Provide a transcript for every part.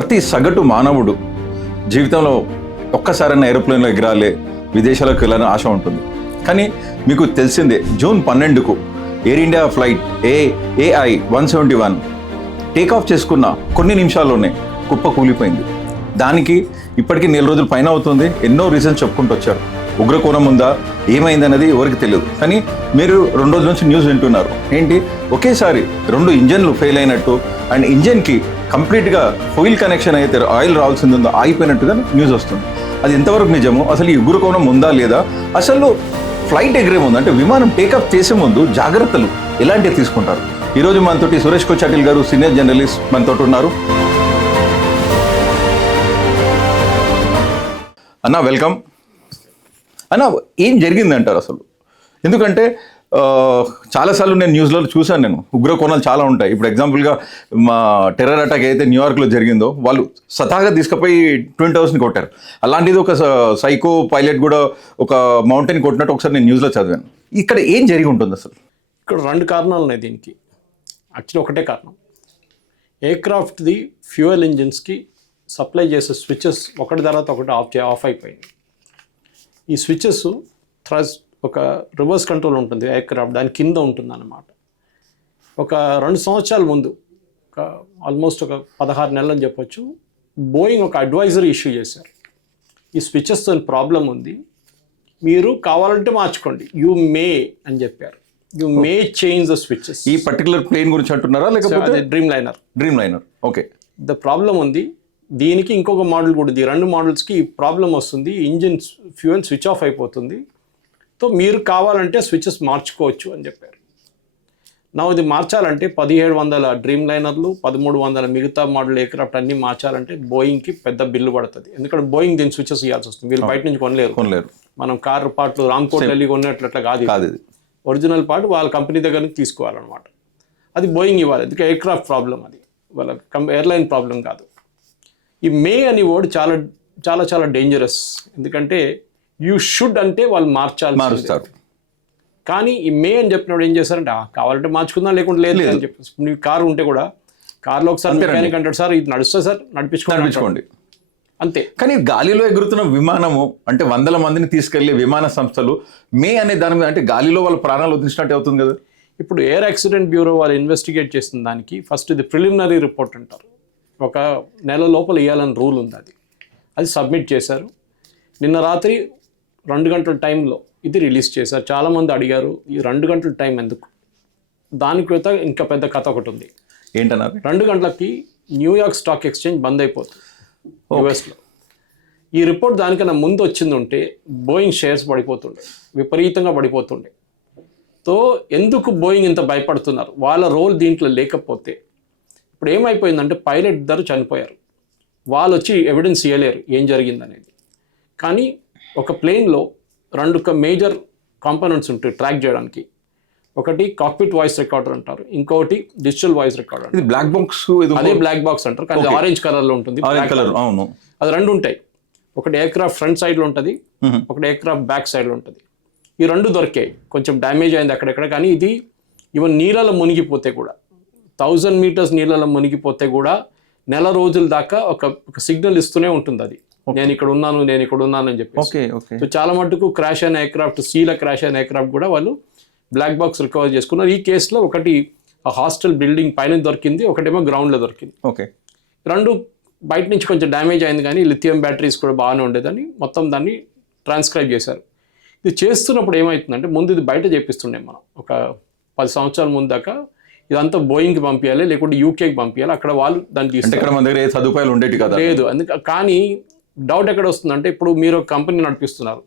ప్రతి సగటు మానవుడు జీవితంలో ఒక్కసారైనా ఏరోప్లేన్లో ఎగరాలి, విదేశాలకు వెళ్ళాలని ఆశ ఉంటుంది. కానీ మీకు తెలిసిందే, జూన్ 12కు Air India flight AI 171 takeoff చేసుకున్న కొన్ని నిమిషాల్లోనే కుప్ప కూలిపోయింది. దానికి ఇప్పటికీ 4 రోజుల పైన అవుతుంది. ఎన్నో రీజన్స్ చెప్పుకుంటూ వచ్చారు. ఉగ్రకోణం ఉందా, ఏమైందన్నది ఎవరికి తెలియదు. కానీ మీరు 2 రోజుల నుంచి న్యూస్ వింటున్నారు. ఏంటి, ఒకేసారి 2 ఇంజన్లు ఫెయిల్ అయినట్టు అండ్ ఇంజన్కి కంప్లీట్గా ఫుయిల్ కనెక్షన్ అయితే ఆయిల్ రావాల్సింది ఉందో ఆగిపోయినట్టుగా న్యూస్ వస్తుంది. అది ఎంతవరకు నిజము, అసలు ఈ ఉగ్రకోణం ఉందా లేదా, అసలు ఫ్లైట్ ఎగిరే ముందు అంటే విమానం టేకప్ చేసే ముందు జాగ్రత్తలు ఎలాంటివి తీసుకుంటారు? ఈరోజు మనతోటి సురేష్ కొచ్చాటిల్ గారు, సీనియర్ జర్నలిస్ట్ మనతోటి ఉన్నారు. అన్న వెల్కమ్. అన్న, ఏం జరిగింది అంటారు అసలు? ఎందుకంటే చాలాసార్లు నేను న్యూస్లో చూశాను, నేను ఉగ్రకోణాలు చాలా ఉంటాయి. ఇప్పుడు ఎగ్జాంపుల్గా మా టెర్రర్ అటాక్ అయితే న్యూయార్క్లో జరిగిందో, వాళ్ళు సతాగా తీసుకుపోయి ట్విన్ టవర్స్ని కొట్టారు. అలాంటిది ఒక సైకో పైలట్ కూడా ఒక మౌంటైన్ కొట్టినట్టు ఒకసారి నేను న్యూస్లో చదివాను. ఇక్కడ ఏం జరిగి ఉంటుంది అసలు? ఇక్కడ 2 కారణాలు ఉన్నాయి దీనికి. యాక్చువల్లీ ఒకటే కారణం, ఎయిర్క్రాఫ్ట్ది ఫ్యూయల్ ఇంజిన్స్కి సప్లై చేసే స్విచెస్ ఒకటి తర్వాత ఒకటి ఆఫ్ అయిపోయింది. ఈ స్విచెస్ ఒక రివర్స్ కంట్రోల్ ఉంటుంది ఎయిర్క్రాఫ్ట్, దాని కింద ఉంటుంది అన్నమాట. ఒక 2 సంవత్సరాల ముందు, ఆల్మోస్ట్ ఒక 16 నెలలు అని చెప్పొచ్చు, బోయింగ్ ఒక అడ్వైజరీ ఇష్యూ చేశారు. ఈ స్విచెస్తో ప్రాబ్లం ఉంది, మీరు కావాలంటే మార్చుకోండి, యూ మే అని చెప్పారు. You may change the switches. ఈ పర్టికులర్ ప్లేన్ గురించి అంటున్నారా, లేకపోతే dream liner? Okay. The problem ఉంది, దీనికి ఇంకొక మోడల్ కూడా ఉంది. 2 మోడల్స్కి ఈ ప్రాబ్లం వస్తుంది, ఇంజిన్ ఫ్యూయల్ స్విచ్ ఆఫ్ అయిపోతుంది. సో మీరు కావాలంటే స్విచెస్ మార్చుకోవచ్చు అని చెప్పారు. నా ఇది మార్చాలంటే 1700 డ్రీమ్ లైనర్లు, 1300 మిగతా మోడల్ ఎయిర్క్రాఫ్ట్ అన్ని మార్చాలంటే బోయింగ్కి పెద్ద బిల్లు పడుతుంది. ఎందుకంటే బోయింగ్ దీని స్విచెస్ ఇవ్వాల్సి వస్తుంది. మీరు బయట నుంచి కొనలేరు. మనం కార్ పార్ట్లు రామ్కోట్ వెళ్ళి కొన్నట్లట్లా కాదు. ఒరిజినల్ పార్ట్ వాళ్ళ కంపెనీ దగ్గర నుంచి తీసుకోవాలన్నమాట. అది బోయింగ్ ఇవ్వాలి, ఎందుకంటే ఎయిర్క్రాఫ్ట్ ప్రాబ్లం, అది వాళ్ళ ఎయిర్లైన్ ప్రాబ్లం కాదు. ఈ మే అని వర్డ్ చాలా చాలా చాలా డేంజరస్. ఎందుకంటే యూ షుడ్ అంటే వాళ్ళు మారుస్తారు. కానీ ఈ మే అని చెప్పినప్పుడు ఏం చేస్తారంటే, కావాలంటే మార్చుకుందాం, లేకుంటే లేదు అని చెప్పేసి. మీ కారు ఉంటే కూడా కార్లో ఒకసారి మెకానిక్ అంటాడు, సార్ ఇది నడుస్తుంది సార్, నడిపించుకోండి అంతే. కానీ గాలిలో ఎగురుతున్న విమానము అంటే 100 మందిని తీసుకెళ్లే విమాన సంస్థలు మే అనే దాని మీద అంటే గాలిలో వాళ్ళ ప్రాణాలు వదిలిసినట్టు అవుతుంది కదా. ఇప్పుడు ఎయిర్ యాక్సిడెంట్ బ్యూరో వాళ్ళు ఇన్వెస్టిగేట్ చేసిన దానికి ఫస్ట్ ఇది ప్రిలిమినరీ రిపోర్ట్ అంటారు. ఒక నెల లోపల ఇవ్వాలని రూల్ ఉంది, అది సబ్మిట్ చేశారు. నిన్న రాత్రి 2 గంటల టైంలో ఇది రిలీజ్ చేశారు. చాలామంది అడిగారు, ఈ 2 గంటల టైం ఎందుకు? దానికి ఇంకా పెద్ద కథ ఒకటి ఉంది. ఏంటన్నారు? 2 గంటలకి న్యూయార్క్ స్టాక్ ఎక్స్చేంజ్ బంద్ అయిపోతుంది యూఎస్లో. ఈ రిపోర్ట్ దానికన్నా ముందు వచ్చింది ఉంటే బోయింగ్ షేర్స్ పడిపోతుండే, విపరీతంగా పడిపోతుండే. సో ఎందుకు బోయింగ్ ఇంత భయపడుతున్నారు? వాళ్ళ రోల్ దీంట్లో లేకపోతే ఇప్పుడు ఏమైపోయిందంటే, పైలట్ ఇద్దరు చనిపోయారు. వాళ్ళు వచ్చి ఎవిడెన్స్ ఇవ్వలేరు ఏం జరిగిందనేది. కానీ ఒక ప్లేన్లో 2 మేజర్ కాంపోనెంట్స్ ఉంటాయి ట్రాక్ చేయడానికి. ఒకటి కాక్పిట్ వాయిస్ రికార్డర్ అంటారు, ఇంకొకటి డిజిటల్ వాయిస్ రికార్డర్. ఇది బ్లాక్ బాక్స్, అదే బ్లాక్ బాక్స్ అంటారు, కానీ ఆరెంజ్ కలర్లో ఉంటుంది. అది 2 ఉంటాయి. ఒకటి ఎయిర్క్రాఫ్ట్ ఫ్రంట్ సైడ్లో ఉంటుంది, ఒకటి ఎయిర్క్రాఫ్ట్ బ్యాక్ సైడ్లో ఉంటుంది. ఈ 2 దొరికాయి. కొంచెం డ్యామేజ్ అయింది అక్కడెక్కడ, కానీ ఇది ఈవెన్ నీళ్ళలో మునిగిపోతే కూడా, 1000 మీటర్స్ నీళ్ళలో మునిగిపోతే కూడా నెల రోజుల దాకా ఒక సిగ్నల్ ఇస్తూనే ఉంటుంది. అది నేను ఇక్కడ ఉన్నాను అని చెప్పి. సో చాలా మటుకు క్రాష్ అయిన ఎయిర్క్రాఫ్ట్, సీలో క్రాష్ అయిన ఎయిర్క్రాఫ్ట్ కూడా వాళ్ళు బ్లాక్ బాక్స్ రికవర్ చేసుకున్నారు. ఈ కేసులో ఒకటి హాస్టల్ బిల్డింగ్ పైన దొరికింది, ఒకటేమో గ్రౌండ్లో దొరికింది. 2 బయట నుంచి కొంచెం డ్యామేజ్ అయింది, కానీ లిథియం బ్యాటరీస్ కూడా బాగానే ఉండేదని మొత్తం దాన్ని ట్రాన్స్క్రైబ్ చేశారు. ఇది చేస్తున్నప్పుడు ఏమవుతుందంటే, ముందు ఇది బయట చేపిస్తుండే మనం ఒక 10 సంవత్సరాల ముందు దాకా. ఇదంతా బోయింగ్కి పంపించాలి, లేకుంటే యూకేకి పంపించాలి. అక్కడ వాళ్ళు దాన్ని తీసుకుంటారు. మన దగ్గర సదుపాయాలు ఉండేవి కదా, లేదు. కానీ డౌట్ ఎక్కడ వస్తుందంటే, ఇప్పుడు మీరు ఒక కంపెనీ నడిపిస్తున్నారు,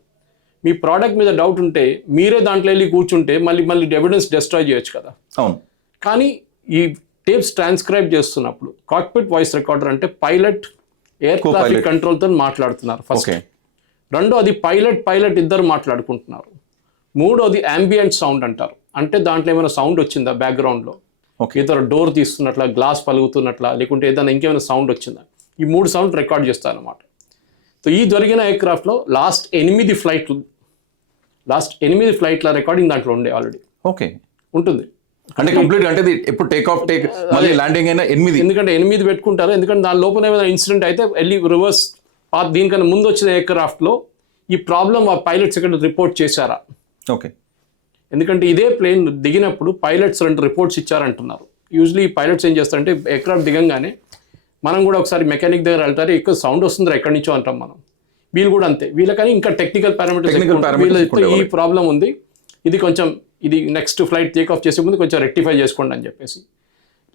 మీ ప్రోడక్ట్ మీద డౌట్ ఉంటే మీరే దాంట్లో వెళ్ళి కూర్చుంటే మళ్ళీ ఎవిడెన్స్ డిస్ట్రాయ్ చేయొచ్చు కదా. అవును. కానీ ఈ టేప్స్ ట్రాన్స్క్రైబ్ చేస్తున్నప్పుడు కాక్పిట్ వాయిస్ రికార్డర్ అంటే పైలట్ ఎయిర్ ట్రాఫిక్ కంట్రోల్తో మాట్లాడుతున్నారు ఫస్ట్. రెండోది పైలట్ ఇద్దరు మాట్లాడుకుంటున్నారు. మూడోది ambient సౌండ్ అంటారు, అంటే దాంట్లో ఏమైనా సౌండ్ వచ్చిందా బ్యాక్గ్రౌండ్లో, ఏదో డోర్ తీస్తున్నట్లా, గ్లాస్ పలుగుతున్నట్లా, లేకుంటే ఏదైనా ఇంకేమైనా సౌండ్ వచ్చిందా, ఈ 3 సౌండ్ రికార్డ్ చేస్తారు అన్నమాట. సో ఈ దొరికిన ఎయిర్క్రాఫ్ట్లో లాస్ట్ 8 ఫ్లైట్ల రికార్డింగ్ దాంట్లో ఉండే ఆల్రెడీ ఉంటుంది. అంటే కంప్లీట్ అంటే ఇది ఎప్పుడు టేక్ ఆఫ్ మళ్ళీ ల్యాండింగ్ అయినా 8. ఎందుకంటే 8 పెట్టుకుంటారు, ఎందుకంటే దాని లోపల ఏమైనా ఇన్సిడెంట్ అయితే వెళ్ళి రివర్స్ పాత్ దీనికన్నా ముందు వచ్చిన ఎయిర్క్రాఫ్ట్లో ఈ ప్రాబ్లం ఆ పైలట్స్ ఇక్కడ రిపోర్ట్ చేశారా? ఓకే. ఎందుకంటే ఇదే ప్లేన్ దిగినప్పుడు పైలట్స్ 2 రిపోర్ట్స్ ఇచ్చారంటున్నారు. యూజువలీ ఈ పైలట్స్ ఏం చేస్తారంటే ఎయిర్క్రాఫ్ట్ దిగంగానే మనం కూడా ఒకసారి మెకానిక్ దగ్గర వెళ్తారు, ఎక్కువ సౌండ్ వస్తుందిరా ఎక్కడి నుంచో అంటాం మనం. వీళ్ళు కూడా అంతే, వీళ్ళకని ఇంకా టెక్నికల్ పారామీటర్స్ ఈ ప్రాబ్లం ఉంది, ఇది కొంచెం ఇది నెక్స్ట్ ఫ్లైట్ టేక్ ఆఫ్ చేసే ముందు కొంచెం రెక్టిఫై చేసుకోండి అని చెప్పేసి,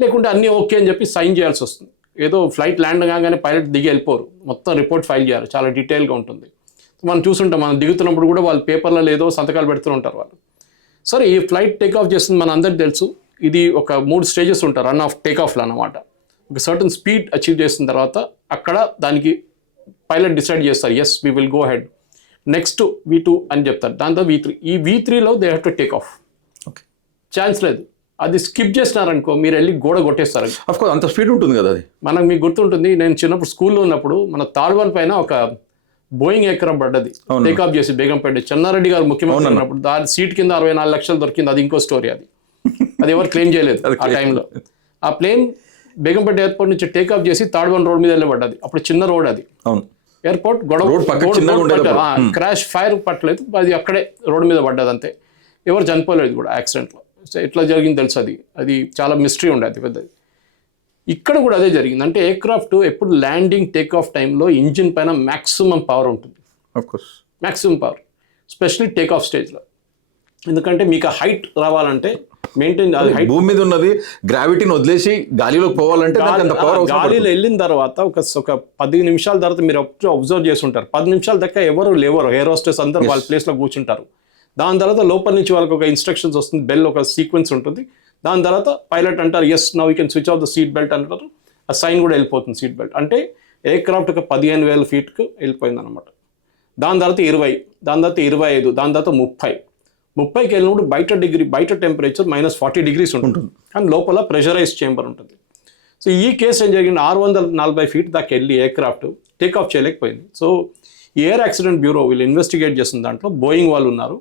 లేకుంటే అన్నీ ఓకే అని చెప్పి సైన్ చేయాల్సి వస్తుంది. ఏదో ఫ్లైట్ ల్యాండ్ కాగానే పైలట్ దిగి వెళ్ళిపోరు, మొత్తం రిపోర్ట్ ఫైల్ చేయాలి, చాలా డీటెయిల్గా ఉంటుంది. మనం చూసుంటాం, మనం దిగుతున్నప్పుడు కూడా వాళ్ళు పేపర్లలో ఏదో సంతకాలు పెడుతూ ఉంటారు వాళ్ళు. సరే, ఈ ఫ్లైట్ టేక్ ఆఫ్ చేస్తుంది మన అందరికి తెలుసు, ఇది ఒక 3 స్టేజెస్ ఉంటారు రన్ ఆఫ్ టేక్ ఆఫ్లో అన్నమాట. ఒక సర్టన్ స్పీడ్ అచీవ్ చేసిన తర్వాత అక్కడ దానికి పైలట్ డిసైడ్ చేస్తారు, yes we will go ahead, next V2 అని చెప్తారు, దాంతో V3. ఈ V3లో they have to take off. Okay, chance లేదు. అది స్కిప్ చేసినారనుకో మీరు వెళ్ళి గోడ కొట్టేస్తారు. అఫ్కోర్స్ అంత స్పీడ్ ఉంటుంది కదా అది. మీకు గుర్తుంటుంది, నేను చిన్నప్పుడు స్కూల్లో ఉన్నప్పుడు మన తాళ్వాన్ పైన ఒక బోయింగ్ ఎయిర్క్రాఫ్ట్ పడ్డది, టేక్ ఆఫ్ చేసి బేగంపేట. చెన్నారెడ్డి గారు ముఖ్యమంత్రి ఉన్నప్పుడు దాని సీట్ కింద 64 లక్షలు దొరికింది, అది ఇంకో స్టోరీ. అది ఎవరు క్లెయిమ్ చేయలేదు ఆ టైంలో. ఆ ప్లేన్ బేగంపేట ఎయిర్పోర్ట్ నుంచి టేక్ ఆఫ్ చేసి తాడ్వాన్ రోడ్ మీద వెళ్ళబడ్డది. అప్పుడు చిన్న రోడ్ అది, ఎయిర్పోర్ట్ గొడవ క్రాష్, ఫైర్ పట్టలేదు, అది అక్కడే రోడ్ మీద పడ్డది అంతే. ఎవరు చనిపోలేదు కూడా యాక్సిడెంట్లో. ఎట్లా జరిగింది తెలుసు, అది చాలా మిస్టరీ ఉండేది పెద్దది. ఇక్కడ కూడా అదే జరిగింది. అంటే ఎయిర్క్రాఫ్ట్ ఎప్పుడు ల్యాండింగ్ టేక్ ఆఫ్ టైంలో ఇంజిన్ పైన మ్యాక్సిమం పవర్ ఉంటుంది, maximum power, specially take off స్టేజ్లో. ఎందుకంటే మీకు ఆ హైట్ రావాలంటే మెయింటైన్, భూమి మీద ఉన్నది గ్రావిటీని వదిలేసి గాలిలోకి పోవాలంటే గాలిలో వెళ్ళిన తర్వాత ఒక 10 నిమిషాల తర్వాత మీరు అబ్జర్వ్ చేసి ఉంటారు, 10 నిమిషాల దాకా ఎవరు లేవరు, ఎయిర్ హోస్టెస్ అందరూ వాళ్ళ ప్లేస్లో కూర్చుంటారు. దాని తర్వాత లోపల నుంచి వాళ్ళకి ఒక ఇన్స్ట్రక్షన్స్ వస్తుంది, బెల్ ఒక సీక్వెన్స్ ఉంటుంది. దాని తర్వాత పైలట్ అంటారు, yes now you can switch off the seat belt అంటారు, ఆ సైన్ కూడా వెళ్ళిపోతుంది సీట్ బెల్ట్. అంటే ఎయిర్క్రాఫ్ట్ ఒక 15,000 ఫీట్కు వెళ్ళిపోయింది అనమాట. దాని తర్వాత 20, దాని తర్వాత 25, దాని తర్వాత 30కి వెళ్ళినప్పుడు బయట టెంపరేచర్ -40 degrees ఉంటుంది, కానీ లోపల ప్రెషరైజ్ చేంబర్ ఉంటుంది. సో ఈ కేసు ఏం జరిగింది, 640 ఫీట్ దాకా వెళ్ళి ఎయిర్క్రాఫ్ట్ టేక్ ఆఫ్ చేయలేకపోయింది. సో ఎయిర్ యాక్సిడెంట్ బ్యూరో వీళ్ళు ఇన్వెస్టిగేట్ చేసిన దాంట్లో బోయింగ్ వాళ్ళు ఉన్నారు,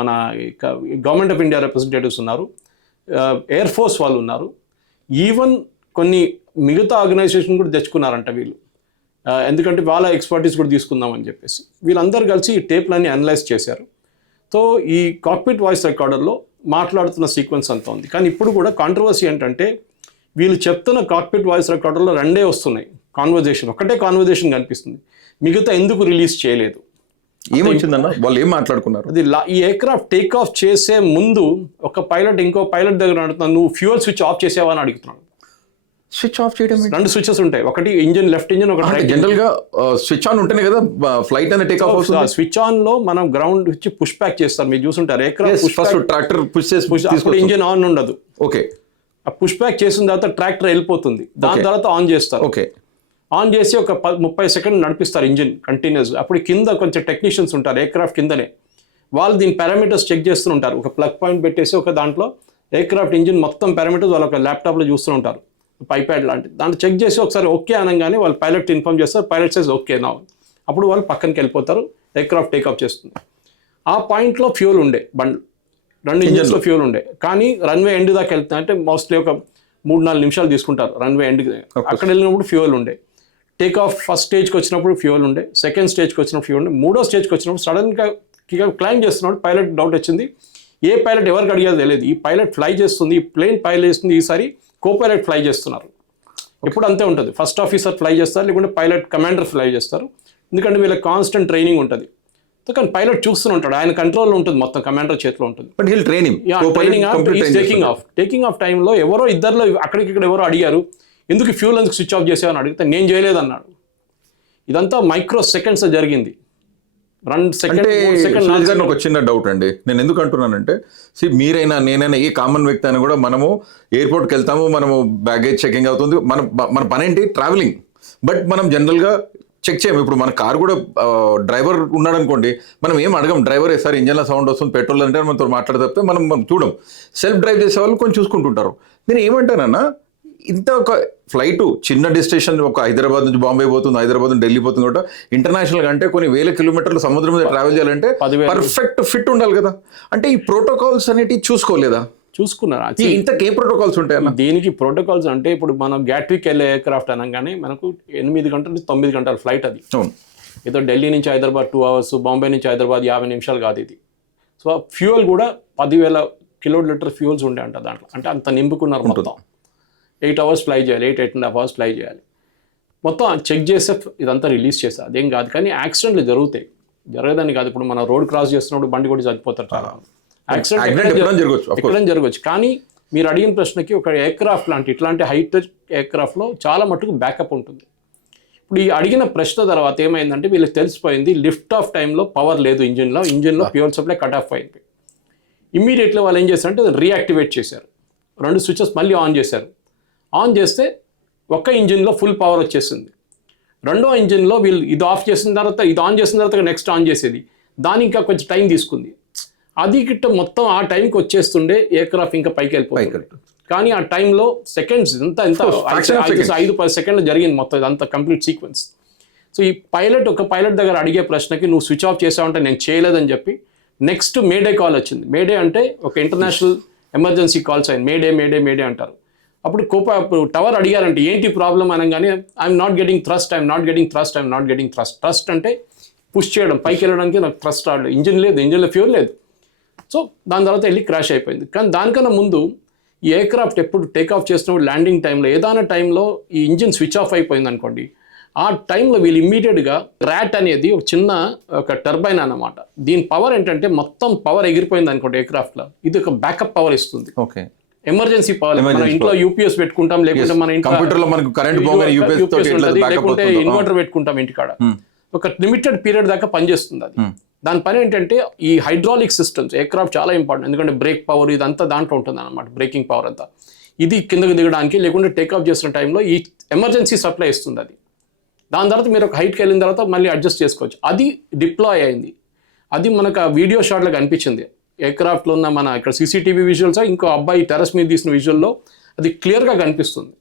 మన గవర్నమెంట్ ఆఫ్ ఇండియా రిప్రజెంటేటివ్స్ ఉన్నారు, ఎయిర్ ఫోర్స్ వాళ్ళు ఉన్నారు, ఈవెన్ కొన్ని మిగతా ఆర్గనైజేషన్ కూడా తెచ్చుకున్నారంట వీళ్ళు. ఎందుకంటే వాళ్ళ ఎక్స్పర్టీస్ కూడా తీసుకుందామని చెప్పేసి వీళ్ళందరూ కలిసి ఈ టేప్లన్నీ అనలైజ్ చేశారు. సో ఈ కాక్పిట్ వాయిస్ రికార్డర్లో మాట్లాడుతున్న సీక్వెన్స్ అంతా ఉంది. కానీ ఇప్పుడు కూడా కాంట్రవర్సీ ఏంటంటే వీళ్ళు చెప్తున్న కాక్పిట్ వాయిస్ రికార్డర్లో 2 వస్తున్నాయి కాన్వర్జేషన్, ఒకటే కాన్వర్జేషన్ కనిపిస్తుంది, మిగతా ఎందుకు రిలీజ్ చేయలేదు? ఏమొచ్చిందన్న, వాళ్ళు ఏం మాట్లాడుకున్నారు? అది ఈ ఎయిర్క్రాఫ్ట్ టేక్ ఆఫ్ చేసే ముందు ఒక పైలట్ ఇంకో పైలట్ దగ్గర అడుగుతున్నాను, నువ్వు ఫ్యూయల్ స్విచ్ ఆఫ్ చేసావా అని అడుగుతున్నాడు. స్విచ్ ఆఫ్ చేయడం 2 స్విచెస్ ఉంటాయి, ఒకటి ఇంజిన్ లెఫ్ట్ ఇంజిన్, ఒకటి జనరల్ గా స్విచ్ ఆన్ ఉంటేనే కదా ఫ్లైట్ అనేది టేక్ ఆఫ్ అవుతుంది. స్విచ్ ఆన్ లో మనం గ్రౌండ్ వచ్చి పుష్ బ్యాక్ చేస్తారు, మీరు చూసుంటారు. ఎయిర్క్రాఫ్ట్ ట్రాక్టర్ పుష్ చేసి ఇంజిన్ ఆన్ ఉండదు. ఓకే, ఆ పుష్ బ్యాక్ చేసిన తర్వాత ట్రాక్టర్ వెళ్ళిపోతుంది, దాని తర్వాత ఆన్ చేస్తారు. ఓకే, ఆన్ చేసి ఒక 30 సెకండ్ నడిపిస్తారు ఇంజిన్ కంటిన్యూస్. అప్పుడు కింద కొంచెం టెక్నీషియన్స్ ఉంటారు ఎయిర్క్రాఫ్ట్ కిందనే, వాళ్ళు దీని పారామీటర్స్ చెక్ చేస్తూ ఉంటారు. ఒక ప్లగ్ పాయింట్ పెట్టేసి ఒక దాంట్లో ఎయిర్క్రాఫ్ట్ ఇంజిన్ మొత్తం పారామీటర్స్ వాళ్ళు ఒక ల్యాప్టాప్లో చూస్తూ ఉంటారు, పైప్యాడ్ లాంటి దాంట్లో చెక్ చేసి ఒకసారి ఓకే అనగానే వాళ్ళు పైలట్ ఇన్ఫార్మ్ చేస్తారు, పైలట్ సేస్ ఓకే నా, అప్పుడు వాళ్ళు పక్కనకి వెళ్ళిపోతారు, ఎయిర్క్రాఫ్ట్ టేక్ ఆఫ్ చేస్తుంది. ఆ పాయింట్లో ఫ్యూల్ ఉండే, 2 ఇంజిన్స్లో ఫ్యూల్ ఉండే, కానీ రన్వే ఎండ్ దాకా వెళ్తున్నా అంటే మోస్ట్లీ ఒక 3-4 నిమిషాలు తీసుకుంటారు రన్వే ఎండ్. అక్కడ వెళ్ళినప్పుడు ఫ్యూల్ ఉండే, టేక్ ఆఫ్ ఫస్ట్ స్టేజ్కి వచ్చినప్పుడు ఫ్యూల్ ఉండే, సెకండ్ స్టేజ్కి వచ్చినప్పుడు ఫ్యూల్ ఉండే, 3వ స్టేజ్కి వచ్చినప్పుడు సడన్గా క్లైమ్ చేస్తున్నాడు పైలట్. డౌట్ వచ్చింది, ఏ పైలట్ ఎవరికి అడిగేది తెలియదు, ఈ పైలట్ ఫ్లై చేస్తుంది, ఈ ప్లేన్ పైలట్ చేస్తుంది, ఈసారి కో పైలట్ ఫ్లై చేస్తున్నారు. ఎప్పుడు అంతే ఉంటుంది, ఫస్ట్ ఆఫీసర్ ఫ్లై చేస్తారు, లేకుంటే పైలట్ కమాండర్ ఫ్లై చేస్తారు, ఎందుకంటే వీళ్ళకి కాన్స్టెంట్ ట్రైనింగ్ ఉంటుంది. కానీ పైలట్ చూస్తూనే ఉంటాడు, ఆయన కంట్రోల్లో ఉంటుంది, మొత్తం కమాండర్ చేతిలో ఉంటుంది. టేకింగ్ ఆఫ్ టైంలో ఎవరో ఇద్దరులో అక్కడికి ఎవరో అడిగారు, ఎందుకు ఫ్యూల్ ఎందుకు స్విచ్ ఆఫ్ చేసావని అడిగితే నేను చేయలేదన్నాడు. ఇదంతా మైక్రో సెకండ్స్ జరిగింది. 2 సెకండ్. ఒక చిన్న డౌట్ అండి, నేను ఎందుకు అంటున్నానంటే మీరైనా నేనైనా ఏ కామన్ వ్యక్తి అయినా కూడా మనము ఎయిర్పోర్ట్కి వెళ్తాము, మనము బ్యాగేజ్ చెకింగ్ అవుతుంది, మన పని ఏంటి ట్రావెలింగ్, బట్ మనం జనరల్గా చెక్ చేయము. ఇప్పుడు మన కార్ కూడా డ్రైవర్ ఉన్నాడు అనుకోండి, మనం ఏం అడగం, డ్రైవర్ సార్ ఇంజన్లో సౌండ్ వస్తుంది, పెట్రోల్ అంటే మనతో మాట్లాడితే మనం చూడం. సెల్ఫ్ డ్రైవ్ చేసే వాళ్ళు కొంచెం చూసుకుంటుంటారు. నేను ఏమంటానన్నా, ఇంత ఒక ఫ్లైట్ చిన్న డెస్టినేషన్ ఒక హైదరాబాద్ నుంచి బాంబే పోతుంది, హైదరాబాద్ నుంచి ఢిల్లీ పోతుంది కూడా ఇంటర్నేషనల్ అంటే కొన్ని వేల కిలోమీటర్లు సముద్రం మీద ట్రావెల్ చేయాలంటే 10,000 పర్ఫెక్ట్ ఫిట్ ఉండాలి కదా. అంటే ఈ ప్రోటోకాల్స్ అనేటివి చూసుకోలేదా? చూసుకున్నారు. ఇంతకే ప్రోటోకాల్స్ ఉంటాయన్న దీనికి ప్రోటోకాల్స్ అంటే ఇప్పుడు మనం గ్యాట్విక్ వెళ్ళే ఎయిర్క్రాఫ్ట్ అనగానే మనకు 8 గంటల నుంచి 9 గంటల ఫ్లైట్ అది. ఏదో ఢిల్లీ నుంచి హైదరాబాద్ 2 hours, బాంబే నుంచి హైదరాబాద్ 50 నిమిషాలు కాదు ఇది. సో ఫ్యూయల్ కూడా 10,000 కిలోలీటర్ ఫ్యూయల్స్ ఉండే అంట దాంట్లో. అంటే అంత నింపుకున్నారు. మొత్తం 8 hours ఫ్లై చేయాలి, 8.5 hours ఫ్లై చేయాలి. మొత్తం చెక్ చేస్తే ఇదంతా రిలీజ్ చేస్తారు. అదేం కాదు, కానీ యాక్సిడెంట్లు జరుగుతాయి. జరగదని కాదు, ఇప్పుడు మన రోడ్ క్రాస్ చేస్తున్నప్పుడు బండి కూడా చనిపోతారు చాలా. యాక్సిడెంట్ ఎక్కడైనా జరగవచ్చు. కానీ మీరు అడిగిన ప్రశ్నకి ఒక ఎయిర్క్రాఫ్ట్ లాంటి ఇట్లాంటి హైటెక్ ఎయిర్క్రాఫ్ట్లో చాలా మటుకు బ్యాకప్ ఉంటుంది. ఇప్పుడు ఈ అడిగిన ప్రశ్న తర్వాత ఏమైందంటే వీళ్ళకి తెలిసిపోయింది లిఫ్ట్ ఆఫ్ టైంలో పవర్ లేదు ఇంజిన్లో ఫ్యూయల్ సప్లై కట్ ఆఫ్ అయింది. ఇమ్మీడియట్లీ వాళ్ళు ఏం చేశారంటే రీయాక్టివేట్ చేశారు. 2 స్విచెస్ మళ్ళీ ఆన్ చేశారు. ఆన్ చేస్తే ఒక్క ఇంజిన్లో ఫుల్ పవర్ వచ్చేసింది. రెండో ఇంజిన్లో వీళ్ళు ఇది ఆఫ్ చేసిన తర్వాత ఇది ఆన్ చేసిన తర్వాత నెక్స్ట్ ఆన్ చేసేది, దానికి ఇంకా కొంచెం టైం తీసుకుంది. అది గిట్ట మొత్తం ఆ టైంకి వచ్చేస్తుండే ఎయిర్క్రాఫ్ట్ ఇంకా పైకి వెళ్ళిపోయింది. కానీ ఆ టైంలో సెకండ్స్ ఎంత 5-10 సెకండ్లు జరిగింది మొత్తం ఇదంతా కంప్లీట్ సీక్వెన్స్. సో ఈ ఒక పైలట్ దగ్గర అడిగే ప్రశ్నకి నువ్వు స్విచ్ ఆఫ్ చేసావంటే నేను చేయలేదని చెప్పి నెక్స్ట్ మేడే కాల్ వచ్చింది. మేడే అంటే ఒక ఇంటర్నేషనల్ ఎమర్జెన్సీ కాల్స్ అయింది. మేడే అంటారు. అప్పుడు టవర్ అడిగారంటే ఏంటి ప్రాబ్లం అనగానే I'm not getting thrust. Thrust అంటే పుష్ చేయడం, పైకి వెళ్ళడానికి నాకు థ్రస్ట్ రావడం. ఇంజిన్లో ఫ్యూల్ లేదు. సో దాని తర్వాత వెళ్ళి క్రాష్ అయిపోయింది. కానీ దానికన్నా ముందు ఈ ఎయిర్క్రాఫ్ట్ ఎప్పుడు టేక్ ఆఫ్ చేసినప్పుడు ల్యాండింగ్ టైంలో ఏదైనా టైంలో ఈ ఇంజిన్ స్విచ్ ఆఫ్ అయిపోయింది అనుకోండి, ఆ టైంలో వీళ్ళు ఇమ్మీడియట్గా ర్యాట్ అనేది ఒక టర్బైన్ అన్నమాట. దీని పవర్ ఏంటంటే మొత్తం పవర్ ఎగిరిపోయింది అనుకోండి ఎయిర్క్రాఫ్ట్లో, ఇది ఒక బ్యాకప్ పవర్ ఇస్తుంది. Okay, emergency power. మన ఇంట్లో యూపీఎస్ పెట్టుకుంటాం, లేకుంటే మన లేకుంటే ఇన్వర్టర్ పెట్టుకుంటాం ఇంటికాడ. ఒక లిమిటెడ్ పీరియడ్ దాకా పనిచేస్తుంది అది. దాని పని ఏంటంటే ఈ హైడ్రాలిక్ సిస్టమ్స్ ఎయిర్క్రాఫ్ట్ చాలా ఇంపార్టెంట్. ఎందుకంటే బ్రేక్ పవర్ ఇదంతా దాంట్లో ఉంటుంది అనమాట, బ్రేకింగ్ పవర్ అంతా. ఇది కిందకు దిగడానికి లేకుంటే టేక్ఆఫ్ చేసిన టైంలో ఈ ఎమర్జెన్సీ సప్లై ఇస్తుంది అది. దాని తర్వాత మీరు ఒక హైట్కి వెళ్ళిన తర్వాత మళ్ళీ అడ్జస్ట్ చేసుకోవచ్చు. అది డిప్లాయ్ అయింది. అది మనకు ఆ వీడియో షాట్లో కనిపించింది. ఎయిర్క్రాఫ్ట్లో ఉన్న మన ఇక్కడ సీసీటీవీ విజువల్స్, ఇంకో అబ్బాయి టెర్రస్ మీద తీసిన విజువల్లో అది క్లియర్గా కనిపిస్తుంది.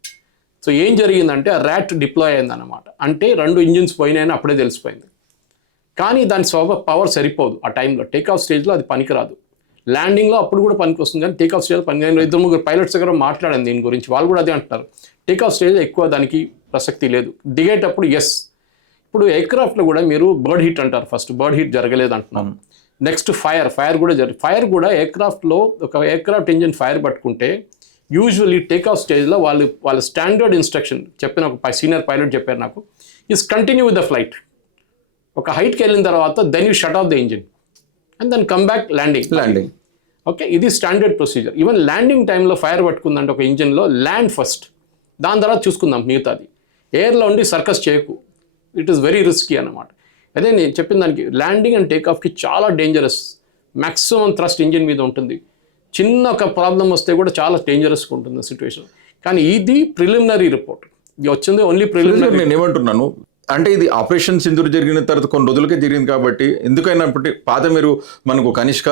సో ఏం జరిగిందంటే ఆ ర్యాట్ డిప్లాయ్ అయింది అనమాట. అంటే 2 ఇంజిన్స్ పోయినాయని అప్పుడే తెలిసిపోయింది. కానీ దాని పవర్ సరిపోదు ఆ టైంలో. టేక్ఆఫ్ స్టేజ్లో అది పనికిరాదు. ల్యాండింగ్లో అప్పుడు కూడా పనికి వస్తుంది, కానీ టేక్ఆఫ్ స్టేజ్లో పనికిరాదు. 2-3 పైలట్స్ దగ్గర మాట్లాడాను దీని గురించి, వాళ్ళు కూడా అదే అంటున్నారు. టేక్ఆఫ్ స్టేజ్లో ఎక్కువ దానికి ప్రసక్తి లేదు. దిగేటప్పుడు ఇప్పుడు ఎయిర్క్రాఫ్ట్లో కూడా మీరు బర్డ్ హీట్ అంటారు. ఫస్ట్ బర్డ్ హీట్ జరగలేదు అంటున్నాను. నెక్స్ట్ ఫైర్ కూడా ఎయిర్క్రాఫ్ట్లో ఒక ఎయిర్క్రాఫ్ట్ ఇంజిన్ ఫైర్ పట్టుకుంటే యూజువల్లీ టేక్ఆఫ్ స్టేజ్లో వాళ్ళ స్టాండర్డ్ ఇన్స్ట్రక్షన్ చెప్పిన ఒక సీనియర్ పైలట్ చెప్పారు నాకు, is continue with the flight. ఒక హైట్కి వెళ్ళిన తర్వాత then you shut off the engine and then come back landing. Okay, ఇది స్టాండర్డ్ ప్రొసీజర్. ఈవెన్ ల్యాండింగ్ టైంలో ఫైర్ పట్టుకుందంటే ఒక ఇంజిన్లో ల్యాండ్ ఫస్ట్, దాని తర్వాత చూసుకుందాం మిగతాది. ఎయిర్లో ఉండి సర్కస్ చేయకు, ఇట్ ఈస్ వెరీ రిస్కీ అన్నమాట. అదే నేను చెప్పిన దానికి ల్యాండింగ్ అండ్ టేక్ఆఫ్కి చాలా డేంజరస్. మ్యాక్సిమం థ్రస్ట్ ఇంజిన్ మీద ఉంటుంది. చిన్న ఒక ప్రాబ్లం వస్తే కూడా చాలా డేంజరస్గా ఉంటుంది సిచ్యువేషన్. కానీ ఇది ప్రిలిమినరీ రిపోర్ట్, ఇది వచ్చింది ఓన్లీ ప్రిలిమినరీ. నేను ఏమంటున్నాను అంటే ఇది ఆపరేషన్ సింధూర్ జరిగిన తర్వాత కొన్ని రోజులకే జరిగింది కాబట్టి, ఎందుకైనప్పటికీ పాత మీరు మనకు కనిష్క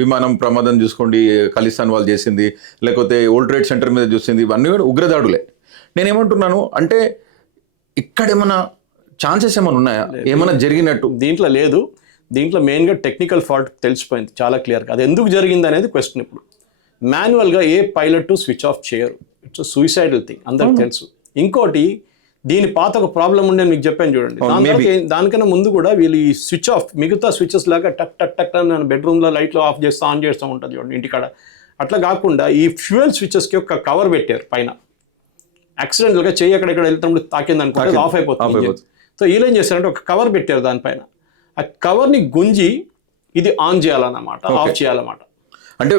విమానం ప్రమాదం చూసుకోండి, ఖలిస్తాన్ వాళ్ళు చేసింది, లేకపోతే వరల్డ్ ట్రేడ్ సెంటర్ మీద చూసింది, ఇవన్నీ ఉగ్రదాడులే. నేనేమంటున్నాను అంటే ఇక్కడ ఏమైనా ఛాన్సెస్ ఏమైనా ఉన్నాయా, ఏమైనా జరిగినట్టు? దీంట్లో లేదు. దీంట్లో మెయిన్గా టెక్నికల్ ఫాల్ట్ తెలిసిపోయింది చాలా క్లియర్గా. అది ఎందుకు జరిగింది అనేది క్వశ్చన్. ఇప్పుడు మాన్యువల్గా ఏ పైలట్ స్విచ్ ఆఫ్ చేయరు, ఇట్స్ సూసైడల్ థింగ్, అందరికి తెలుసు. ఇంకోటి దీని పాత ఒక ప్రాబ్లం ఉండే మీకు చెప్పాను చూడండి. దానికన్నా ముందు కూడా వీళ్ళు ఈ స్విచ్ ఆఫ్ మిగతా స్విచెస్ లాగా టక్ టక్ టక్ అని బెడ్రూమ్లో లైట్లో ఆఫ్ చేస్తూ ఆన్ చేస్తూ ఉంటుంది చూడండి ఇంటికాడ. అట్లా కాకుండా ఈ ఫ్యూయల్ స్విచెస్కి ఒక కవర్ పెట్టారు పైన. యాక్సిడెంటల్గా చెయ్యి ఎక్కడెక్కడ వెళ్తున్నప్పుడు తాకింది అనుకుంటే ఆఫ్ అయిపోతుంది. సో వీళ్ళు ఏం చేశారంటే ఒక కవర్ పెట్టారు దానిపైన. ఆ కవర్ని గుంజి ఇది ఆన్ చేయాలన్నమాట, ఆఫ్ చేయాలన్నమాట. అంటే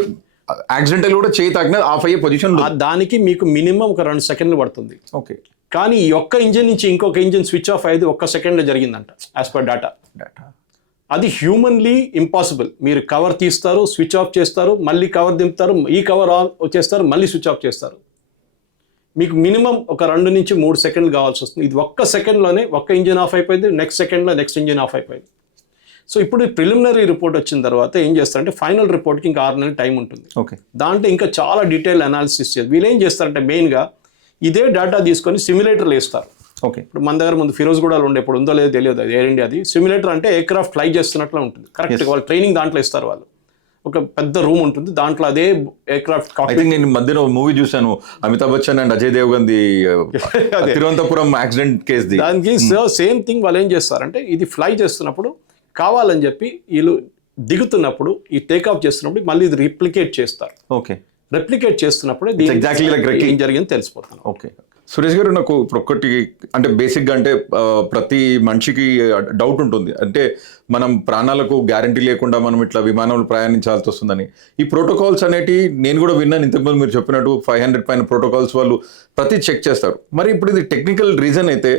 యాక్సిడెంటల్ కూడా చేయి తాకినా ఆఫ్ అయ్యే పొజిషన్. దానికి మీకు మినిమం ఒక 2 సెకండ్లు పడుతుంది. ఓకే, కానీ ఈ ఒక్క ఇంజిన్ నుంచి ఇంకొక ఇంజిన్ స్విచ్ ఆఫ్ అయ్యేది 1 సెకండ్లో జరిగిందంట యాజ్ పర్ డేటా. అది హ్యూమన్లీ ఇంపాసిబుల్. మీరు కవర్ తీస్తారు, స్విచ్ ఆఫ్ చేస్తారు, మళ్ళీ కవర్ దింపుతారు, ఈ కవర్ ఆన్ చేస్తారు, మళ్ళీ స్విచ్ ఆఫ్ చేస్తారు. మీకు మినిమం ఒక 2 నుంచి 3 సెకండ్లు కావాల్సి వస్తుంది. ఇది 1 సెకండ్లోనే ఒక ఇంజిన్ ఆఫ్ అయిపోయింది, నెక్స్ట్ సెకండ్లో నెక్స్ట్ ఇంజిన్ ఆఫ్ అయిపోయింది. సో ఇప్పుడు ప్రిలిమినరీ రిపోర్ట్ వచ్చిన తర్వాత ఏం చేస్తారంటే ఫైనల్ రిపోర్ట్కి ఇంకా 6 నెలల టైం ఉంటుంది. ఓకే, దాంట్లో ఇంకా చాలా డీటెయిల్ అనాలిసిస్ చేస్తారు. వీళ్ళు ఏం చేస్తారంటే మెయిన్గా ఇదే డేటా తీసుకొని సిమ్యులేటర్లు వేస్తారు. ఓకే. ఇప్పుడు మన దగ్గర ముందు ఫిరోజ్గూడలో ఉండే, ఇప్పుడు ఉందో లేదో తెలియదు, అది ఎయిర్ ఇండియాది సిమ్యులేటర్. అంటే ఎయిర్ క్రాఫ్ట్ ఫ్లై చేస్తున్నట్లు ఉంటుంది. కరెక్ట్, వాళ్ళు ట్రైనింగ్ దాంట్లో ఇస్తారు. వాళ్ళు ఒక పెద్ద రూమ్ ఉంటుంది, దాంట్లో అదే ఎయిర్ క్రాఫ్ట్. ఐ థింక్ నేను మధ్యన మూవీ చూసాను, Amitabh Bachchan and Ajay Devgan the Thiruvananthapuram accident case. దానికి సేమ్ థింగ్ వాళ్ళు ఏం చేస్తారంటే, ఇది ఫ్లై చేస్తున్నప్పుడు కావాలని చెప్పి వీళ్ళు దిగుతున్నప్పుడు, ఈ టేక్ ఆఫ్ చేస్తున్నప్పుడు మళ్ళీ ఇది రిప్లికేట్ చేస్తారు. ఓకే. రెప్లికేట్ చేస్తున్నప్పుడు ఎగ్జాక్ట్లీ ఏం జరిగింది తెలిసిపోతుంది. ఓకే. సురేష్ గారు, నాకు ఇప్పుడు ఒక్కటి అంటే బేసిక్గా అంటే ప్రతి మనిషికి డౌట్ ఉంటుంది, అంటే మనం ప్రాణాలకు గ్యారంటీ లేకుండా మనం ఇట్లా విమానంలో ప్రయాణించాల్సి వస్తుందని. ఈ ప్రోటోకాల్స్ అనేటి నేను కూడా విన్నాను ఇంతకుముందు మీరు చెప్పినట్టు 500 పైన ప్రోటోకాల్స్ వాళ్ళు ప్రతి చెక్ చేస్తారు. మరి ఇప్పుడు ఇది టెక్నికల్ రీజన్ అయితే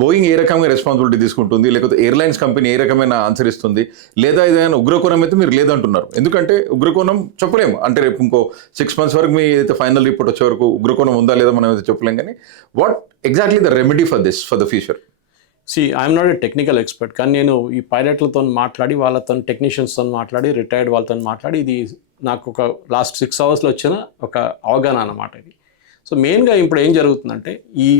బోయింగ్ ఏ రకమైన రెస్పాన్సిబిలిటీ తీసుకుంటుంది, లేకపోతే ఎయిర్లైన్స్ కంపెనీ ఏ రకమైన ఆన్సర్ ఇస్తుంది, లేదా ఏదైనా ఉగ్రకోణం అయితే మీరు లేదంటున్నారు. ఎందుకంటే ఉగ్రకోణం చెప్పలేము, అంటే రేపు ఇంకో 6 months వరకు మీ అయితే ఫైనల్ రిపోర్ట్ వచ్చే వరకు ఉగ్రకోణం ఉందా లేదా మనం అయితే చెప్పలేం. కానీ what exactly the remedy for this for the future? I'm not a technical expert, కానీ నేను ఈ పైలట్లతో మాట్లాడి, వాళ్ళతో టెక్నీషియన్స్తో మాట్లాడి, రిటైర్డ్ వాళ్ళతో మాట్లాడి, ఇది నాకు ఒక లాస్ట్ 6 hours వచ్చిన ఒక అవగాహన అన్నమాట ఇది. సో మెయిన్గా ఇప్పుడు ఏం జరుగుతుందంటే, ఈ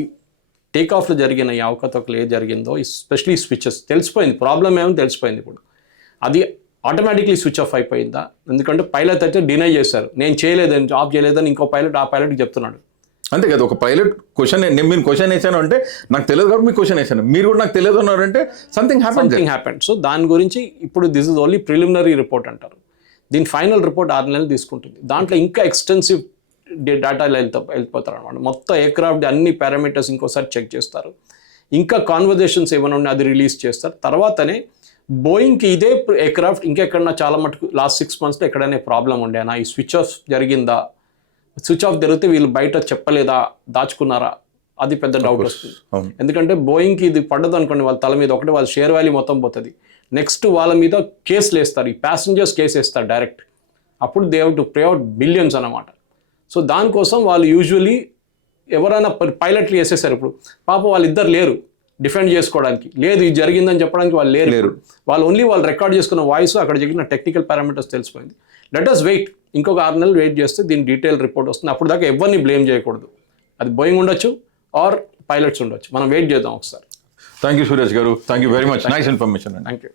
టేక్ ఆఫ్లో జరిగిన ఈ అవకతవకలు ఏ జరిగిందో, ఎస్పెషలీ స్విచెస్ తెలిసిపోయింది, ప్రాబ్లం ఏమో తెలిసిపోయింది. ఇప్పుడు అది ఆటోమేటిక్లీ స్విచ్ ఆఫ్ అయిపోయిందా? ఎందుకంటే పైలట్ అయితే డినై చేశారు, నేను చేయలేదని, ఆఫ్ చేయలేదని ఇంకో పైలట్ ఆ పైలట్కి చెప్తున్నాడు. అంతే కదా, ఒక పైలట్ క్వశ్చన్, నేను మీరు క్వశ్చన్ వేసాను అంటే నాకు తెలియదు కాబట్టి మీకు క్వశ్చన్ వేసాను, మీరు కూడా నాకు తెలియదు అన్నారంటే సంథింగ్ హ్యాపెండ్. సో దాని గురించి ఇప్పుడు this is only preliminary report అంటారు. దీని ఫైనల్ రిపోర్ట్ 6 నెలలు తీసుకుంటుంది. దాంట్లో ఇంకా ఎక్స్టెన్సివ్ డేటా వెళ్ళిపోతారు అనమాట. మొత్తం ఎయిర్క్రాఫ్ట్ అన్ని పారామీటర్స్ ఇంకోసారి చెక్ చేస్తారు. ఇంకా కాన్వర్జేషన్స్ ఏమైనా ఉన్నాయి అది రిలీజ్ చేస్తారు. తర్వాతనే బోయింగ్కి ఇదే ఎయిర్క్రాఫ్ట్ ఇంకెక్కడన్నా చాలా మటుకు లాస్ట్ 6 monthsలో ఎక్కడైనా ప్రాబ్లం ఉండేనా, ఈ స్విచ్ ఆఫ్ జరిగిందా, స్విచ్ ఆఫ్ జరిగితే వీళ్ళు బయట చెప్పలేదా, దాచుకున్నారా, అది పెద్ద డౌట్ వస్తుంది. ఎందుకంటే బోయింగ్కి ఇది పడ్డదు అనుకోండి వాళ్ళ తల మీద, ఒకటి వాళ్ళ షేర్ వాల్యూ మొత్తం పోతుంది. నెక్స్ట్ వాళ్ళ మీద కేసులు వేస్తారు, ఈ ప్యాసింజర్స్ కేసు వేస్తారు డైరెక్ట్. అప్పుడు they have to pay out billions అన్నమాట. సో దానికోసం వాళ్ళు యూజువలీ ఎవరైనా పైలట్లు వేసేసారు. ఇప్పుడు పాపం వాళ్ళిద్దరు లేరు డిఫెండ్ చేసుకోవడానికి, లేదు ఇది జరిగిందని చెప్పడానికి వాళ్ళు లేరు. వాళ్ళు ఓన్లీ వాళ్ళు రికార్డ్ చేసుకున్న వాయిస్, అక్కడ జరిగిన టెక్నికల్ పారామీటర్స్ తెలిసిపోయింది. లెట్ us వెయిట్, ఇంకొక 6 నెలలు వెయిట్ చేస్తే దీని డీటెయిల్ రిపోర్ట్ వస్తుంది. అప్పుడు దాకా ఎవరిని బ్లేమ్ చేయకూడదు. అది బోయింగ్ ఉండొచ్చు ఆర్ పైలట్స్ ఉండొచ్చు. మనం వెయిట్ చేద్దాం ఒకసారి. థ్యాంక్ యూ సురేష్ గారు, thank you very much, nice information. Thank you.